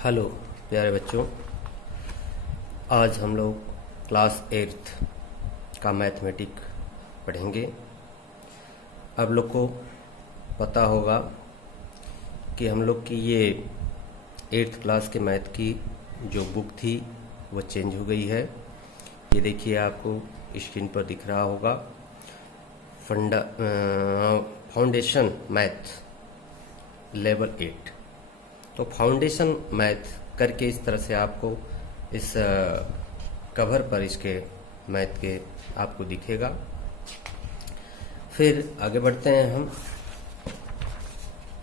Hello प्यारे बच्चों, आज हम लोग क्लास 8th का मैथमेटिक पढ़ेंगे। आप लोग को पता होगा कि हम लोग की ये 8th क्लास के मैथ की जो बुक थी वो चेंज हो गई है। ये देखिए, आपको स्क्रीन पर दिख रहा होगा, फाउंडेशन मैथ लेवल 8। तो फाउंडेशन मैथ करके इस तरह से आपको इस कवर पर इसके मैथ के आपको दिखेगा। फिर आगे बढ़ते हैं हम।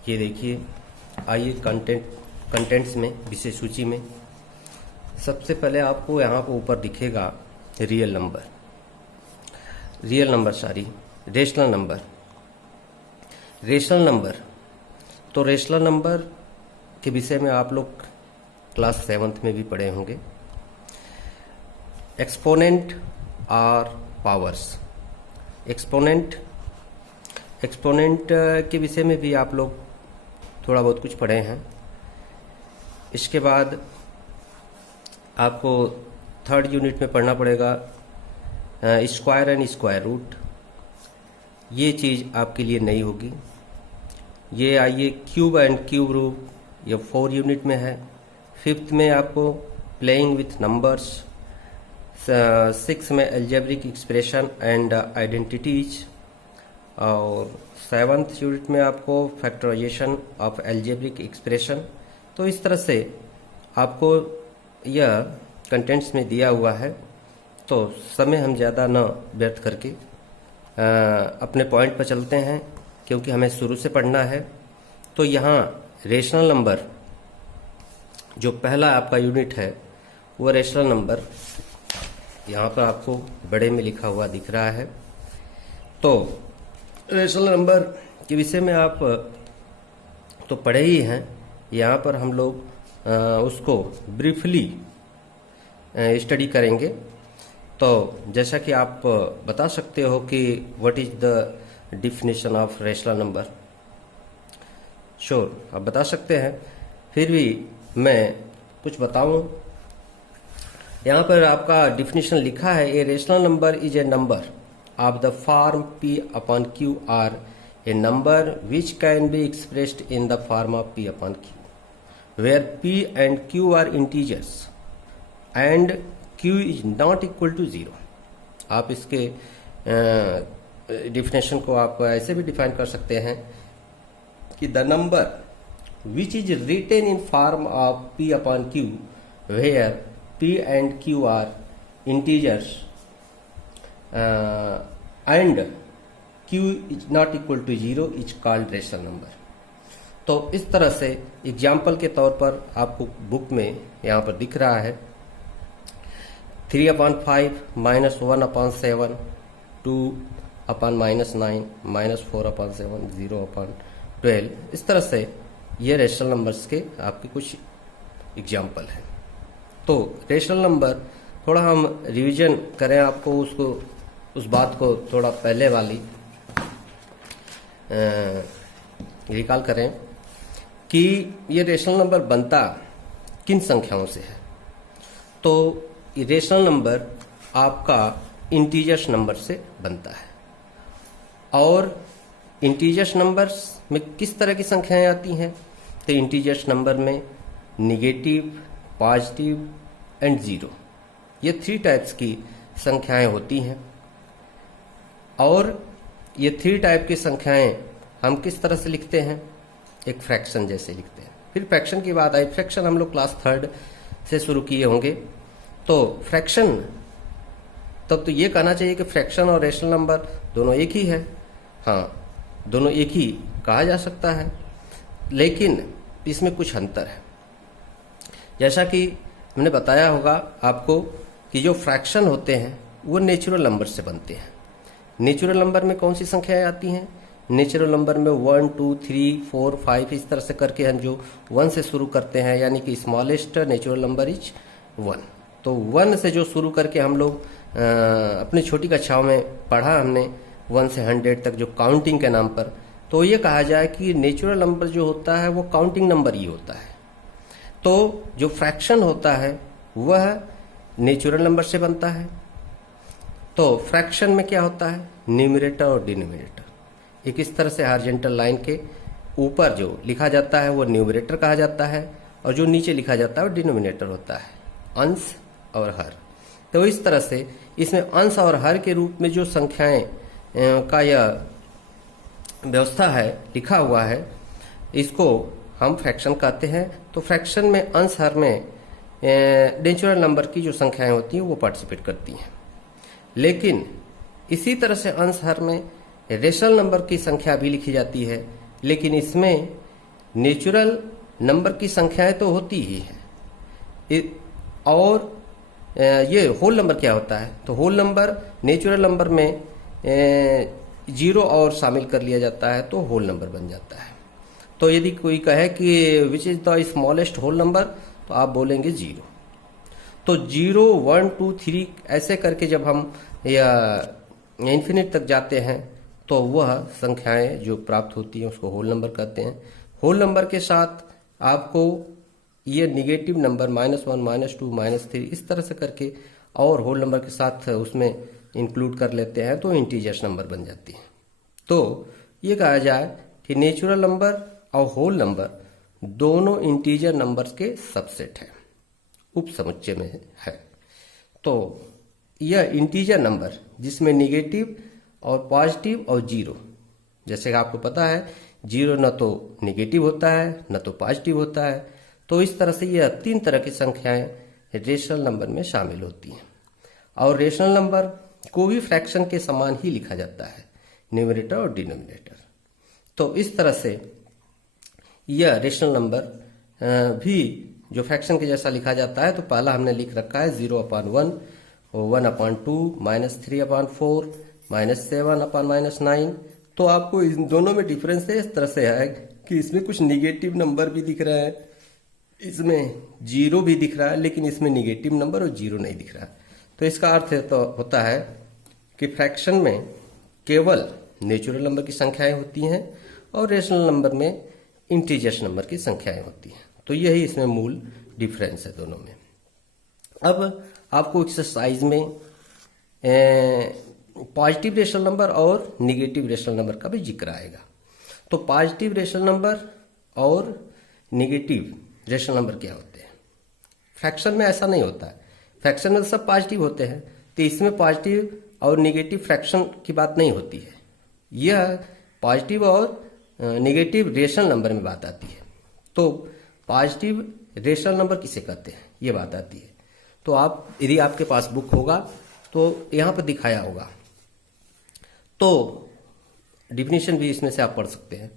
ये देखिए, आइए कंटेंट्स में, विषय सूची में सबसे पहले आपको यहाँ पर ऊपर दिखेगा रेशनल नंबर। तो रेशनल नंबर के विषय में आप लोग क्लास 7th में भी पढ़े होंगे। एक्सपोनेंट और पावर्स, एक्सपोनेंट के विषय में भी आप लोग थोड़ा बहुत कुछ पढ़े हैं। इसके बाद आपको 3rd यूनिट में पढ़ना पड़ेगा स्क्वायर एंड स्क्वायर रूट। ये चीज़ आपके लिए नई होगी। ये आइए क्यूब एंड क्यूब रूट, ये 4 यूनिट में है। 5th में आपको प्लेइंग विथ नंबर्स, 6th में एल्जेब्रिक एक्सप्रेशन एंड आइडेंटिटीज, और 7th यूनिट में आपको फैक्टराइजेशन ऑफ एल्जेब्रिक एक्सप्रेशन। तो इस तरह से आपको यह कंटेंट्स में दिया हुआ है। तो समय हम ज़्यादा न व्यर्थ करके अपने पॉइंट पर चलते हैं, क्योंकि हमें शुरू से पढ़ना है। तो यहाँ रेशनल नंबर, जो पहला आपका यूनिट है वो रेशनल नंबर, यहाँ पर आपको बड़े में लिखा हुआ दिख रहा है। तो रेशनल नंबर के विषय में आप तो पढ़े ही हैं। यहाँ पर हम लोग उसको ब्रीफली स्टडी करेंगे। तो जैसा कि आप बता सकते हो कि what is the definition of rational number, sure आप बता सकते हैं। फिर भी मैं कुछ बताऊं। यहाँ पर आपका डिफिनेशन लिखा है, a rational number is a number of the form p upon q, or a number which can be expressed in the form of p upon q, where p and q are integers and q is not equal to 0। आप इसके definition को आप ऐसे भी define कर सकते हैं कि the number which is written in form of p upon q, where p and q are integers and q is not equal to 0 is called rational number। तो इस तरह से एग्जाम्पल के तौर पर आपको बुक में यहाँ पर दिख रहा है 3/5 -1/7, 2/-9, -4/7, 0/12। इस तरह से ये रेशनल नंबर्स के आपके कुछ एग्जाम्पल हैं। तो रेशनल नंबर थोड़ा हम रिवीजन करें, आपको उस बात को थोड़ा पहले वाली रिकॉल करें कि ये रेशनल नंबर बनता किन संख्याओं से है। तो ये रेशनल नंबर आपका इंटीजर्स नंबर से बनता है। और इंटीजर्स नंबर्स में किस तरह की संख्याएं आती हैं? तो इंटीजर्स नंबर में निगेटिव, पॉजिटिव एंड 0, ये 3 टाइप्स की संख्याएं होती हैं। और ये 3 टाइप की संख्याएं हम किस तरह से लिखते हैं? एक फ्रैक्शन जैसे लिखते हैं। फिर फ्रैक्शन की बात आई, फ्रैक्शन हम लोग क्लास 3rd से शुरू किए होंगे। तो फ्रैक्शन, तब तो ये कहना चाहिए कि फ्रैक्शन और रेशनल नंबर दोनों एक ही है। हाँ, दोनों एक ही कहा जा सकता है, लेकिन इसमें कुछ अंतर है। जैसा कि हमने बताया होगा आपको कि जो फ्रैक्शन होते हैं वो नेचुरल नंबर से बनते हैं। नेचुरल नंबर में कौन सी संख्याएं आती हैं? नेचुरल नंबर में 1, 2, 3, 4, 5 इस तरह से करके हम जो 1 से शुरू करते हैं, यानी कि स्मॉलेस्ट नेचुरल नंबर इज 1। तो 1 से जो शुरू करके हम लोग अपनी छोटी कक्षाओं में पढ़ा हमने 1 से 100 तक जो काउंटिंग के नाम पर, तो ये कहा जाए कि नेचुरल नंबर जो होता है वो काउंटिंग नंबर ही होता है। तो जो फ्रैक्शन होता है वह नेचुरल नंबर से बनता है। तो फ्रैक्शन में क्या होता है, न्यूमरेटर और डिनोमिनेटर। एक इस तरह से हॉरिजॉन्टल लाइन के ऊपर जो लिखा जाता है वो न्यूमरेटर कहा जाता है, और जो नीचे लिखा जाता है वो डिनोमिनेटर होता है, अंश और हर। तो इस तरह से इसमें अंश और हर के रूप में जो संख्याएं का यह व्यवस्था है, लिखा हुआ है, इसको हम फ्रैक्शन कहते हैं। तो फ्रैक्शन में अंश हर में नेचुरल नंबर की जो संख्याएं होती हैं वो पार्टिसिपेट करती हैं। लेकिन इसी तरह से अंश हर में रेशनल नंबर की संख्या भी लिखी जाती है, लेकिन इसमें नेचुरल नंबर की संख्याएं तो होती ही है। और ये होल नंबर क्या होता है, तो होल नंबर नेचुरल नंबर में 0 और शामिल कर लिया जाता है तो होल नंबर बन जाता है। तो यदि कोई कहे कि which is the smallest whole number, तो आप बोलेंगे 0। तो 0, 1, 2, 3 ऐसे करके जब हम या इन्फिनिट तक जाते हैं तो वह संख्याएं जो प्राप्त होती हैं उसको होल नंबर कहते हैं। होल नंबर के साथ आपको ये निगेटिव नंबर -1, -2, -3 इस तरह से करके और होल नंबर के साथ उसमें इंक्लूड कर लेते हैं तो इंटीजर्स नंबर बन जाती है। तो ये कहा जाए कि नेचुरल नंबर और होल नंबर दोनों इंटीजर नंबर्स के सबसेट है, उप समुच्चय में है। तो यह इंटीजर नंबर जिसमें निगेटिव और पॉजिटिव और 0, जैसे आपको पता है 0 न तो निगेटिव होता है न तो पॉजिटिव होता है, तो इस तरह से यह 3 तरह की संख्याएं रेशनल नंबर में शामिल होती हैं। और रेशनल नंबर को भी फ्रैक्शन के समान ही लिखा जाता है, न्यूमरेटर और डिनोमिनेटर। तो इस तरह से यह रेशनल नंबर भी जो फ्रैक्शन के जैसा लिखा जाता है, तो पहला हमने लिख रखा है 0/1, 1/2, -3/4, -7/-9। तो आपको इन दोनों में डिफरेंस इस तरह से है कि इसमें कुछ निगेटिव नंबर भी दिख रहा है, इसमें 0 भी दिख रहा है, लेकिन इसमें निगेटिव नंबर और 0 नहीं दिख रहा है। तो इसका अर्थ तो होता है कि फ्रैक्शन में केवल नेचुरल नंबर की संख्याएं होती हैं और रेशनल नंबर में इंटीजर्स नंबर की संख्याएं होती हैं। तो यही इसमें मूल डिफरेंस है दोनों में। अब आपको एक्सरसाइज में पॉजिटिव रेशनल नंबर और निगेटिव रेशनल नंबर का भी जिक्र आएगा। तो पॉजिटिव रेशनल नंबर और निगेटिव रेशनल नंबर क्या होते हैं? फ्रैक्शन में ऐसा नहीं होता है, फ्रैक्शन में सब पॉजिटिव होते हैं, तो इसमें पॉजिटिव और निगेटिव फ्रैक्शन की बात नहीं होती है। यह पॉजिटिव और निगेटिव रेशनल नंबर में बात आती है। तो पॉजिटिव रेशनल नंबर किसे कहते हैं ये बात आती है। तो आप यदि आपके पास बुक होगा तो यहाँ पर दिखाया होगा, तो डिफिनीशन भी इसमें से आप पढ़ सकते हैं।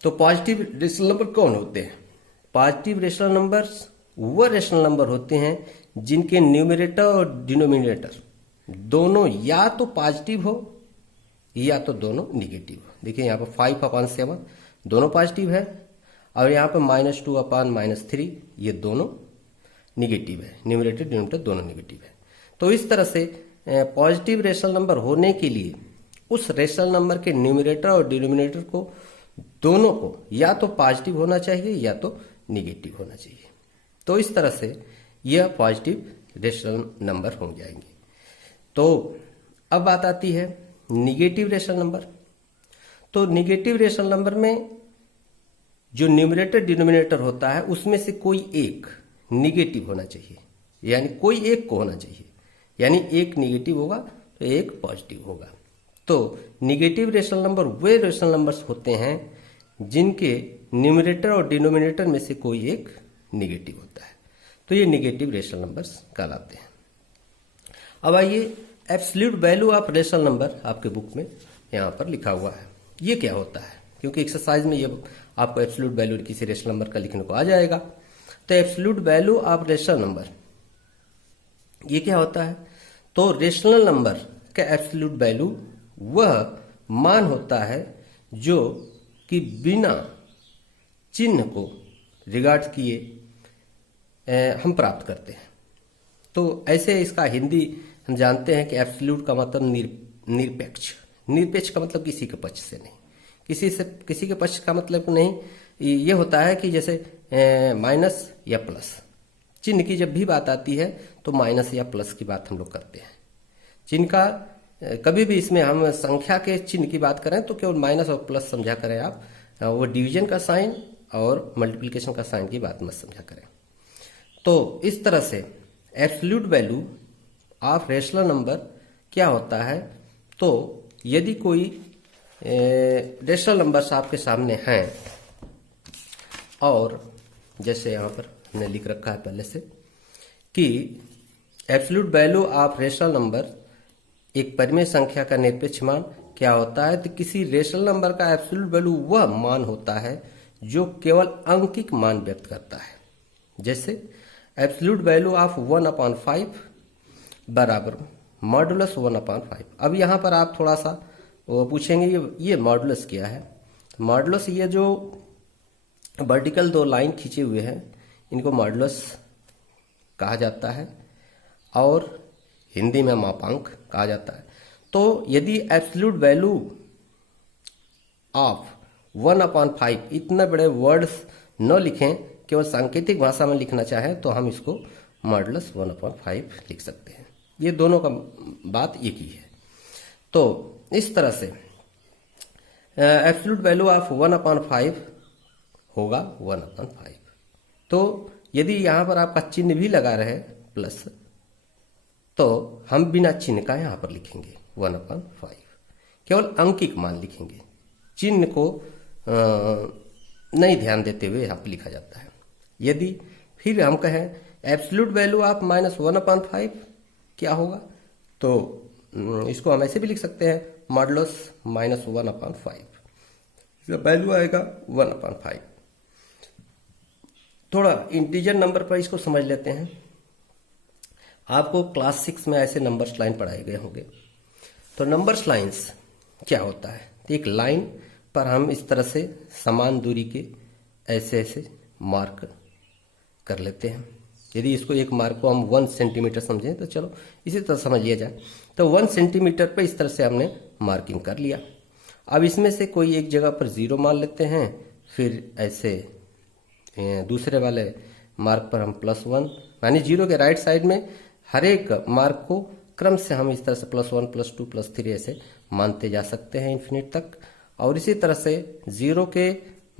तो पॉजिटिव रेशनल नंबर कौन होते हैं? पॉजिटिव रेशनल नंबर्स वह रेशनल नंबर होते हैं जिनके न्यूमरेटर और डिनोमिनेटर दोनों या तो पॉजिटिव हो या तो दोनों निगेटिव हो। देखिए यहाँ पर 5/7 दोनों पॉजिटिव है, और यहाँ पर -2/-3 ये दोनों निगेटिव है, न्यूमरेटर डिनोमिनेटर दोनों निगेटिव है। तो इस तरह से पॉजिटिव रेशनल नंबर होने के लिए उस रेशनल नंबर के न्यूमरेटर और डिनोमिनेटर को दोनों को या तो पॉजिटिव होना चाहिए या तो निगेटिव होना चाहिए। तो इस तरह से यह पॉजिटिव रेशनल नंबर हो जाएंगे। तो अब बात आती है निगेटिव रेशनल नंबर। तो निगेटिव रेशनल नंबर में जो न्यूमरेटर डिनोमिनेटर होता है उसमें से कोई एक निगेटिव होना चाहिए, यानी कोई एक को होना चाहिए, यानी एक निगेटिव होगा तो एक पॉजिटिव होगा। तो निगेटिव रेशनल नंबर वे रेशनल नंबर्स होते हैं जिनके न्यूमरेटर और डिनोमिनेटर में से कोई एक निगेटिव होता है, तो ये निगेटिव रेशनल नंबर्स कहलाते हैं। अब आइए absolute value of rational number आपके बुक में यहाँ पर लिखा हुआ है, ये क्या होता है? क्योंकि एक्सरसाइज में ये आपको एब्सोल्यूट वैल्यू किसी रेशनल नंबर का लिखने को आ जाएगा। तो absolute value of rational number ये क्या होता है? तो रेशनल नंबर का एब्सोल्यूट वैल्यू वह मान होता है जो कि बिना चिन्ह को रिगार्ड किए हम प्राप्त करते हैं। तो ऐसे इसका हिंदी हम जानते हैं कि एब्सोल्यूट का मतलब निरपेक्ष, निरपेक्ष का मतलब किसी के पक्ष से नहीं, किसी के पक्ष का मतलब नहीं ये होता है कि जैसे माइनस या प्लस, चिन्ह की जब भी बात आती है तो माइनस या प्लस की बात हम लोग करते हैं। चिन्ह का कभी भी इसमें हम संख्या के चिन्ह की बात करें तो केवल माइनस और प्लस समझा करें आप, वो डिवीजन का साइन और मल्टीप्लिकेशन का साइन की बात मत समझा करें। तो इस तरह से absolute value of rational number क्या होता है, तो यदि कोई रेशनल नंबर्स आपके सामने हैं और जैसे यहाँ पर हमने लिख रखा है पहले से कि absolute value of rational number एक परिमेय संख्या का निरपेक्ष मान क्या होता है, तो किसी रेशनल नंबर का एब्सोल्यूट वैल्यू वह मान होता है जो केवल अंकिक मान व्यक्त करता है। जैसे एब्सोल्यूट वैल्यू ऑफ 1/5 बराबर मॉडुलस 1/5। अब यहाँ पर आप थोड़ा सा वो पूछेंगे ये मॉडुलस क्या है। मॉडुलस ये जो वर्टिकल दो लाइन खींचे हुए हैं इनको मॉडुलस कहा जाता है और हिंदी में मापांक कहा जाता है। तो यदि एब्सोल्यूट वैल्यू ऑफ 1/5 इतने बड़े वर्ड्स न लिखें, केवल सांकेतिक भाषा में लिखना चाहें तो हम इसको मॉडुलस 1/5 लिख सकते हैं। ये दोनों का बात एक ही है। तो इस तरह से एब्सोल्यूट वैल्यू ऑफ 1/5 होगा 1/5। तो यदि यहाँ पर आपका चिन्ह भी लगा रहे प्लस, तो हम बिना चिन्ह का यहाँ पर लिखेंगे 1/5, केवल अंकिक मान लिखेंगे, चिन्ह को नहीं ध्यान देते हुए यहाँ पर लिखा जाता है। यदि फिर हम कहें एब्सोल्यूट वैल्यू ऑफ -1/5 क्या होगा, तो इसको हम ऐसे भी लिख सकते हैं मॉडुलस -1/5, इसका वैल्यू आएगा 1/5। थोड़ा इंटीजर नंबर पर इसको समझ लेते हैं। आपको क्लास 6 में ऐसे नंबर्स लाइन पढ़ाए गए होंगे। तो नंबर्स लाइंस क्या होता है, तो एक लाइन पर हम इस तरह से समान दूरी के ऐसे ऐसे मार्क कर लेते हैं। यदि इसको एक मार्क को हम 1 सेंटीमीटर समझें तो चलो इसी तरह समझ लिया जाए। तो 1 सेंटीमीटर पर इस तरह से हमने मार्किंग कर लिया। अब इसमें से कोई एक जगह पर 0 मान लेते हैं, फिर ऐसे दूसरे वाले मार्क पर हम +1, यानी 0 के राइट साइड में हर एक मार्क को क्रम से हम इस तरह से +1 +2 +3 ऐसे मानते जा सकते हैं इन्फिनिट तक। और इसी तरह से 0 के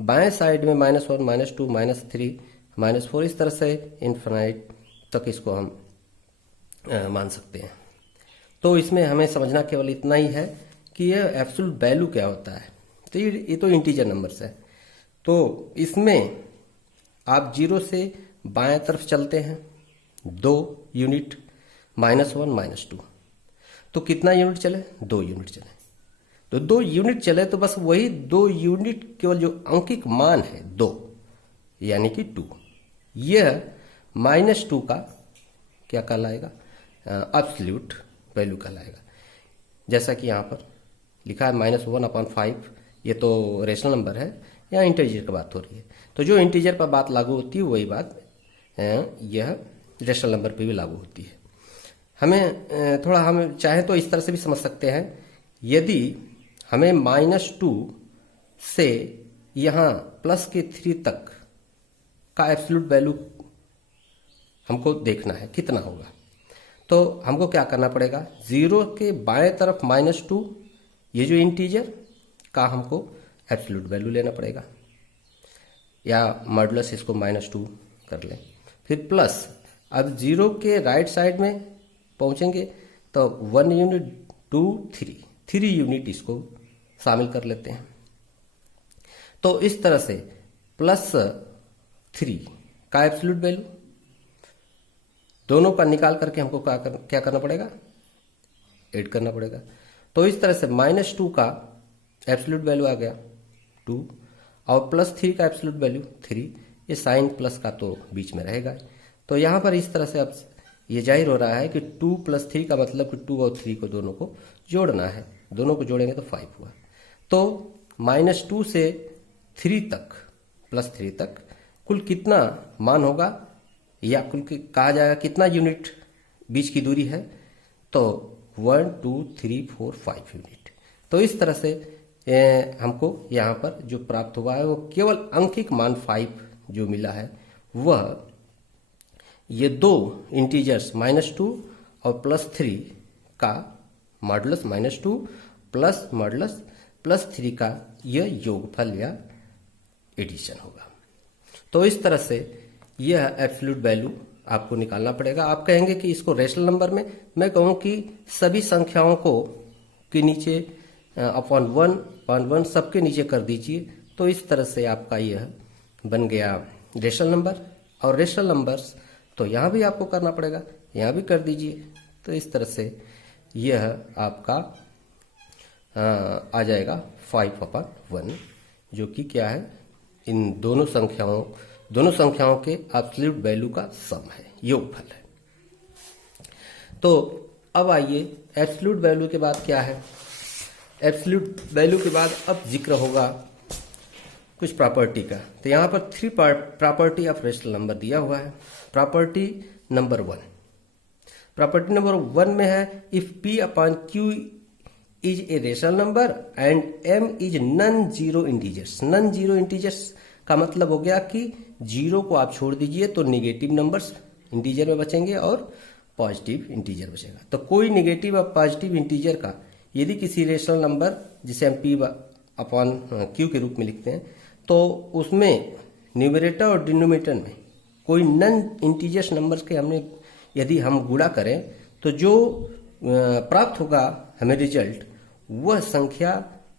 बाएं साइड में -1 -2 -3 -4 इस तरह से इन्फिनाइट तक इसको हम मान सकते हैं। तो इसमें हमें समझना केवल इतना ही है कि ये एब्सोल्यूट वैल्यू क्या होता है। तो ये तो इंटीजर नंबर्स है। तो इसमें आप 0 से बाएं तरफ चलते हैं 2 यूनिट, -1 -2, तो कितना यूनिट चले, 2 यूनिट चले। तो 2 यूनिट चले तो बस वही 2 यूनिट केवल जो अंकिक मान है 2 यानी कि 2, यह -2 का क्या कहलाएगा, एब्सोल्यूट वैल्यू कहलाएगा। जैसा कि यहाँ पर लिखा है -1/5, ये तो रेशनल नंबर है, यहाँ इंटीजर की बात हो रही है। तो जो इंटीजर पर बात लागू होती है वही बात यह रेशनल नंबर पे भी लागू होती है। हमें थोड़ा हम चाहें तो इस तरह से भी समझ सकते हैं, यदि हमें -2 से यहाँ +3 तक का एब्सोल्यूट वैल्यू हमको देखना है कितना होगा, तो हमको क्या करना पड़ेगा, 0 के बाएं तरफ -2 ये जो इंटीजर का हमको एब्सोल्यूट वैल्यू लेना पड़ेगा, या मॉडुलस इसको -2 कर लें। फिर प्लस, अब 0 के राइट साइड में पहुंचेंगे तो 1 यूनिट 2 3 यूनिट इसको शामिल कर लेते हैं। तो इस तरह से +3 का एब्सोल्यूट वैल्यू दोनों का निकाल करके हमको क्या करना पड़ेगा, ऐड करना पड़ेगा। तो इस तरह से -2 का एब्सोल्यूट वैल्यू आ गया 2 और +3 का एब्सोल्यूट वैल्यू 3, ये साइन प्लस का तो बीच में रहेगा। तो यहाँ पर इस तरह से अब ये जाहिर हो रहा है कि 2 + 3 का मतलब कि 2 और 3 को दोनों को जोड़ना है, दोनों को जोड़ेंगे तो 5 हुआ। तो -2 से 3 तक +3 तक कुल कितना मान होगा, या कुल कहा जाएगा कितना यूनिट बीच की दूरी है, तो 1 2 3 4 5 यूनिट। तो इस तरह से हमको यहाँ पर जो प्राप्त हुआ है वो केवल अंकिक मान 5 जो मिला है वह ये दो इंटीजर्स -2 और +3 का मॉडुलस -2 प्लस मॉडुलस +3 का यह योगफल या एडिशन होगा। तो इस तरह से यह एब्सोल्यूट वैल्यू आपको निकालना पड़ेगा। आप कहेंगे कि इसको रेशनल नंबर में, मैं कहूँ कि सभी संख्याओं को के नीचे अपॉन 1 सबके नीचे कर दीजिए। तो इस तरह से आपका यह बन गया रेशनल नंबर। और रेशनल नंबर्स तो यहाँ भी आपको करना पड़ेगा, यहाँ भी कर दीजिए। तो इस तरह से यह आपका आ जाएगा 5/1, जो कि क्या है, इन दोनों संख्याओं के एब्सोल्यूट वैल्यू का सम है, योगफल है। तो अब आइए एब्सोल्यूट वैल्यू के बाद क्या है। एब्सोल्यूट वैल्यू के बाद अब जिक्र होगा कुछ प्रॉपर्टी का। तो यहाँ पर 3 प्रॉपर्टी ऑफ रेशनल नंबर दिया हुआ है। प्रॉपर्टी नंबर 1 में है if P/Q is a rational number and M is non zero integers. Non zero integers का मतलब हो गया कि जीरो को आप छोड़ दीजिए तो निगेटिव नंबर्स इंटीजर में बचेंगे और पॉजिटिव इंटीजर बचेगा। तो कोई निगेटिव और पॉजिटिव इंटीजर का यदि किसी रेशनल नंबर जिसे हम P/Q के रूप में लिखते हैं, तो उसमें न्यूमरेटर और डिनोमिनेटर में कोई नॉन इंटीजर्स नंबर्स के यदि हम गुणा करें तो जो प्राप्त होगा हमें रिजल्ट, वह संख्या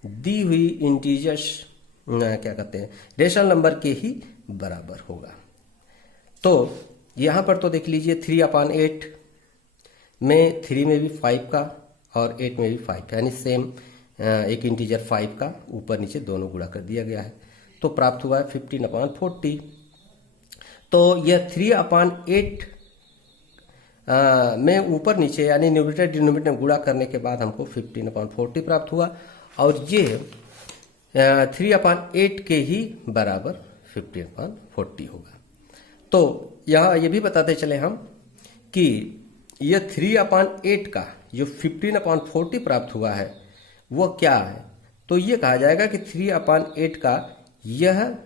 दी हुई इंटीजर्स क्या कहते हैं रेशनल नंबर के ही बराबर होगा। तो यहाँ पर तो देख लीजिए 3/8 में 3 में भी 5 का और 8 में भी 5 यानी सेम एक इंटीजर 5 का ऊपर नीचे दोनों गुणा कर दिया गया है। तो प्राप्त हुआ है 15/40। तो यह 3/8 में ऊपर नीचे यानी न्यूमरेटर डिनोमिनेटर में गुणा करने के बाद हमको 15/40 प्राप्त हुआ। और ये 3/8 के ही बराबर 15/40 होगा। तो यहाँ ये भी बताते चले हम कि यह 3/8 का जो 15/40 प्राप्त हुआ है वह क्या है। तो ये कहा जाएगा कि 3/8 का यह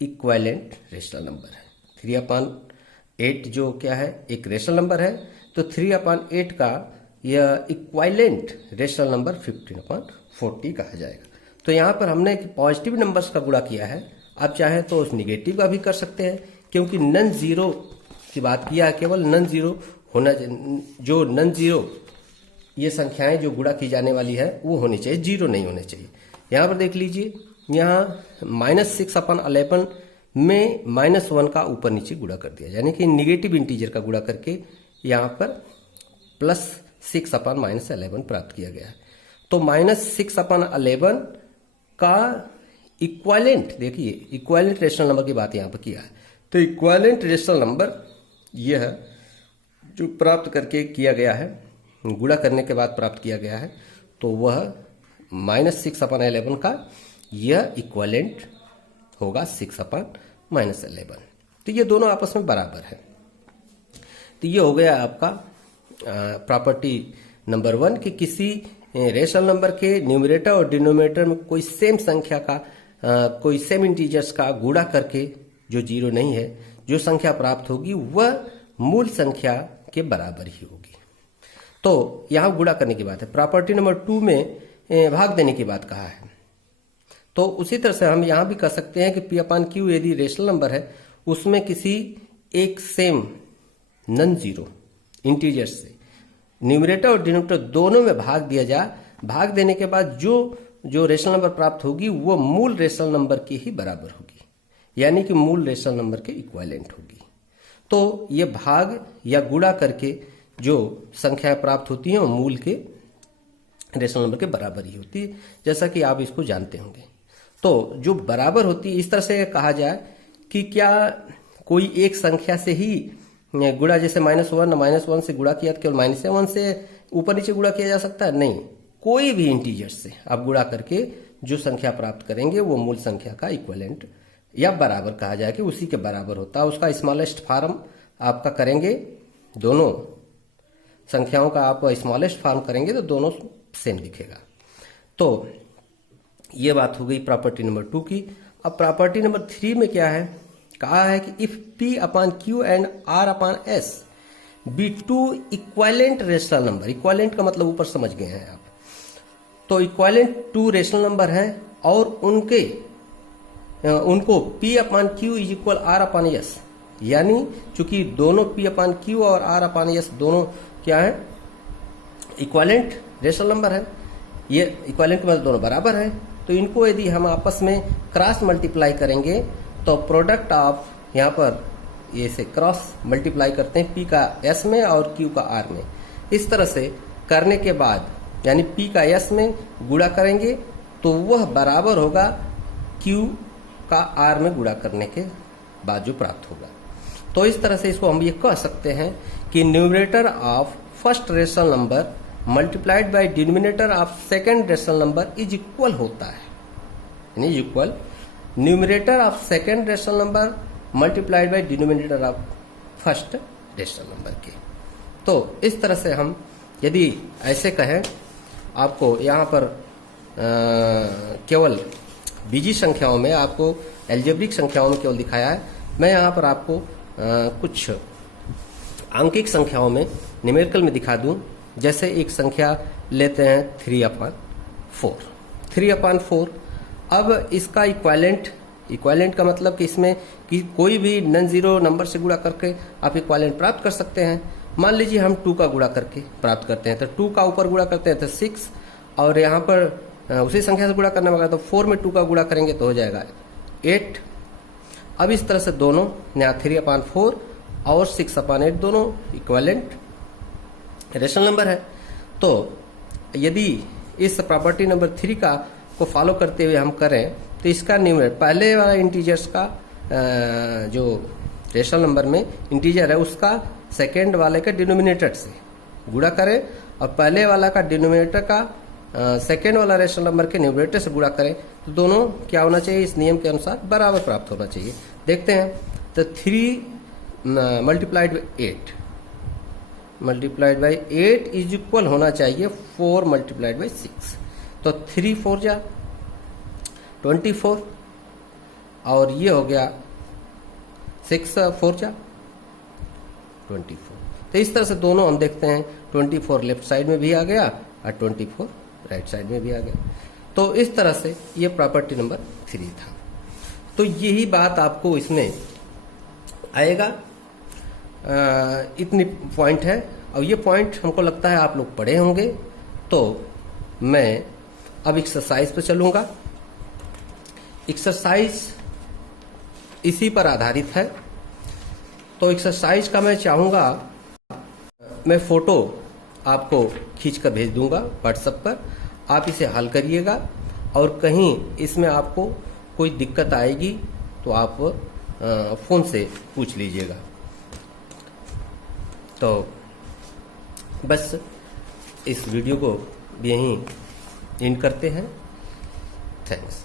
इक्विवेलेंट रेशनल नंबर है। 3/8 जो क्या है एक रेशनल नंबर है, तो 3/8 का यह इक्विवेलेंट रेशनल नंबर 15/40 कहा जाएगा। तो यहाँ पर हमने पॉजिटिव नंबर्स का गुणा किया है। आप चाहें तो उस निगेटिव का भी कर सकते हैं, क्योंकि नॉन जीरो की बात किया है, केवल नॉन जीरो होना, जो नॉन जीरो ये संख्याएं जो गुणा की जाने वाली है वो होनी चाहिए, जीरो नहीं होने चाहिए। यहाँ पर देख लीजिए, यहाँ -6/11 में -1 का ऊपर नीचे गुणा कर दिया, यानी कि निगेटिव इंटीजर का गुणा करके यहाँ पर +6/11 प्राप्त किया गया है। तो -6/11 का इक्विवेलेंट, देखिए इक्विवेलेंट रेशनल नंबर की बात यहाँ पर किया है। तो इक्विवेलेंट रेशनल नंबर यह जो प्राप्त करके किया गया है, गुणा करने के बाद प्राप्त किया गया है, तो वह -6/11 का यह इक्विवेलेंट होगा 6/11। तो ये दोनों आपस में बराबर है। तो ये हो गया आपका प्रॉपर्टी नंबर 1 कि किसी रेशनल नंबर के न्यूमरेटर और डिनोमिनेटर में कोई सेम संख्या का कोई सेम इंटीजर्स का गुणा करके जो जीरो नहीं है, जो संख्या प्राप्त होगी वह मूल संख्या के बराबर ही होगी। तो यहाँ गुणा करने की बात है। प्रॉपर्टी नंबर 2 में भाग देने की बात कहा है। तो उसी तरह से हम यहाँ भी कर सकते हैं कि P/Q यदि रेशनल नंबर है, उसमें किसी एक सेम नॉन जीरो इंटीजर से न्यूमरेटर और डिनोमिनेटर दोनों में भाग दिया जाए। भाग देने के बाद जो रेशनल नंबर प्राप्त होगी वो मूल रेशनल नंबर के ही बराबर होगी, यानी कि मूल रेशनल नंबर के इक्विवेलेंट होगी। तो ये भाग या गुणा करके जो संख्याएं प्राप्त होती हैं वो मूल के रेशनल नंबर के बराबर ही होती है, जैसा कि आप इसको जानते होंगे। तो जो बराबर होती है, इस तरह से कहा जाए कि क्या कोई एक संख्या से ही गुणा, जैसे -1 से गुणा किया तो केवल -1 से ऊपर नीचे गुणा किया जा सकता है? नहीं, कोई भी इंटीजर से आप गुणा करके जो संख्या प्राप्त करेंगे वो मूल संख्या का इक्विवेलेंट या बराबर कहा जाए कि उसी के बराबर होता है। उसका स्मॉलेस्ट फॉर्म आपका करेंगे, दोनों संख्याओं का आप स्मॉलेस्ट फॉर्म करेंगे तो दोनों सेम दिखेगा। तो ये बात हो गई प्रॉपर्टी नंबर 2 की। अब प्रॉपर्टी नंबर 3 में क्या है, कहा है कि if P upon Q and R upon S be to equivalent rational number. Equivalent का मतलब ऊपर समझ गए हैं आप। तो इक्वालेंट 2 रेशनल नंबर हैं और उनको P upon Q is equal R upon S, यानी चूंकि दोनों P अपॉन Q और R अपॉन S दोनों क्या है, इक्वालेंट रेशनल नंबर है। ये इक्वालेंट का मतलब दोनों बराबर है। तो इनको यदि हम आपस में क्रॉस मल्टीप्लाई करेंगे तो प्रोडक्ट ऑफ, यहाँ पर ये से क्रॉस मल्टीप्लाई करते हैं P का S में और Q का R में। इस तरह से करने के बाद यानी P का S में गुणा करेंगे तो वह बराबर होगा Q का R में गुणा करने के बाद जो प्राप्त होगा। तो इस तरह से इसको हम ये कह सकते हैं कि numerator of first rational number multiplied by denominator of second rational number is equal होता है, यानी equal numerator of second rational number multiplied by denominator of first rational number के। तो इस तरह से हम यदि ऐसे कहें, आपको यहाँ पर केवल बीजी संख्याओं में, आपको एल्जेब्रिक संख्याओं में केवल दिखाया है। मैं यहाँ पर आपको कुछ आंकिक संख्याओं में, न्यूमेरिकल में दिखा दूं। जैसे एक संख्या लेते हैं 3/4। 3/4 अब इसका इक्वालेंट का मतलब कि इसमें कि कोई भी नॉन जीरो नंबर से गुणा करके आप इक्वालेंट प्राप्त कर सकते हैं। मान लीजिए हम 2 का गुणा करके प्राप्त करते हैं, तो 2 का ऊपर गुणा करते हैं तो 6, और यहाँ पर उसी संख्या से गुणा करने में तो 4 में 2 का गुणा करेंगे तो हो जाएगा 8। अब इस तरह से दोनों यहाँ 3/4 और 6/8 दोनों इक्वालेंट रेशनल नंबर है। तो यदि इस प्रॉपर्टी नंबर 3 का को फॉलो करते हुए हम करें तो इसका न्यूमरेटर, पहले वाला इंटीजर्स का जो रेशनल नंबर में इंटीजर है उसका सेकेंड वाले के डिनोमिनेटर से गुणा करें, और पहले वाला का डिनोमिनेटर का सेकेंड वाला रेशनल नंबर के न्यूमरेटर से गुणा करें, तो दोनों क्या होना चाहिए, इस नियम के अनुसार बराबर प्राप्त होना चाहिए। देखते हैं, तो 3 मल्टीप्लाइड बाई 8 इज इक्वल होना चाहिए 4 मल्टीप्लाइड बाई 6। तो 3 4 जा 24, और ये हो गया 6 4 जा 24। तो इस तरह से दोनों हम देखते हैं, 24 लेफ्ट साइड में भी आ गया और 24 राइट साइड में भी आ गया। तो इस तरह से ये प्रॉपर्टी नंबर 3 था। तो यही बात आपको इसमें आएगा। इतनी पॉइंट है, और ये पॉइंट हमको लगता है आप लोग पढ़े होंगे। तो मैं अब एक्सरसाइज पे चलूंगा। एक्सरसाइज इसी पर आधारित है। तो एक्सरसाइज का मैं चाहूँगा, मैं फोटो आपको खींच कर भेज दूंगा व्हाट्सएप पर, आप इसे हल करिएगा, और कहीं इसमें आपको कोई दिक्कत आएगी तो आप फ़ोन से पूछ लीजिएगा। तो बस इस वीडियो को यहीं एंड करते हैं। थैंक्स।